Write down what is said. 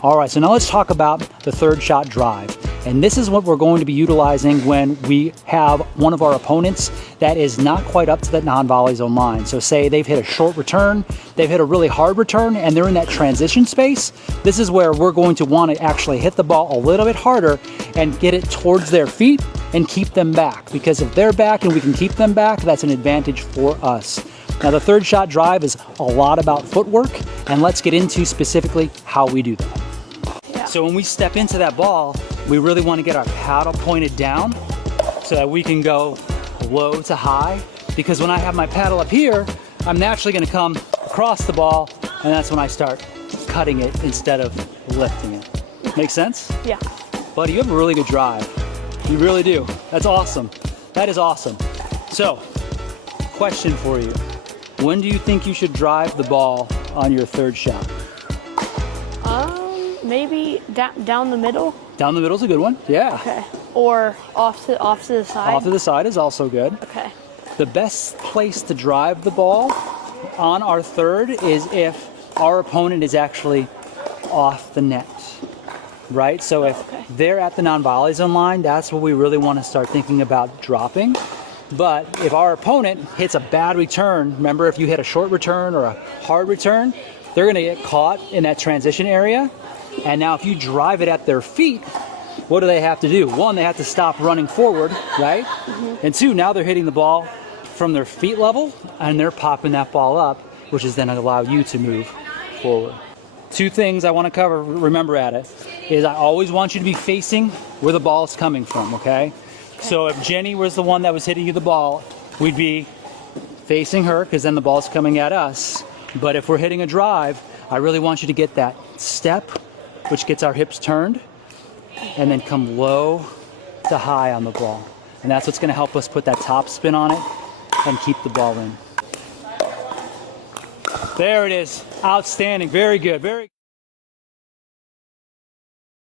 All right, so now let's talk about the third shot drive. And this is what we're going to be utilizing when we have one of our opponents that is not quite up to that non-volley zone line. So say they've hit a short return, they've hit a really hard return, and they're in that transition space. This is where we're going to want to actually hit the ball a little bit harder and get it towards their feet and keep them back. Because if they're back and we can keep them back, that's an advantage for us. Now the third shot drive is a lot about footwork, and let's get into specifically how we do that. So when we step into that ball, we really want to get our paddle pointed down so that we can go low to high. Because when I have my paddle up here, I'm naturally going to come across the ball, and that's when I start cutting it instead of lifting it. Make sense? Yeah. Buddy, you have a really good drive. You really do. That's awesome. That is awesome. So, question for you. When do you think you should drive the ball on your third shot? Maybe down the middle. Down the middle is a good one. Yeah. Okay. Or off to the side. Off to the side is also good. Okay. The best place to drive the ball on our third is if our opponent is actually off the net, right? So if they're at the non-volley zone line, that's what we really want to start thinking about dropping. But if our opponent hits a bad return, remember if you hit a short return or a hard return, they're going to get caught in that transition area. And now if you drive it at their feet, what do they have to do? One, they have to stop running forward, right? And two, now they're hitting the ball from their feet level and they're popping that ball up, which is then going to allow you to move forward. Two things I want to cover, remember at it, is I always want you to be facing where the ball is coming from, okay? So if Jenny was the one that was hitting you the ball, we'd be facing her because then the ball's coming at us. But if we're hitting a drive, I really want you to get that step, which gets our hips turned, and then come low to high on the ball. And that's what's going to help us put that top spin on it and keep the ball in. There it is. Outstanding. Very good. Very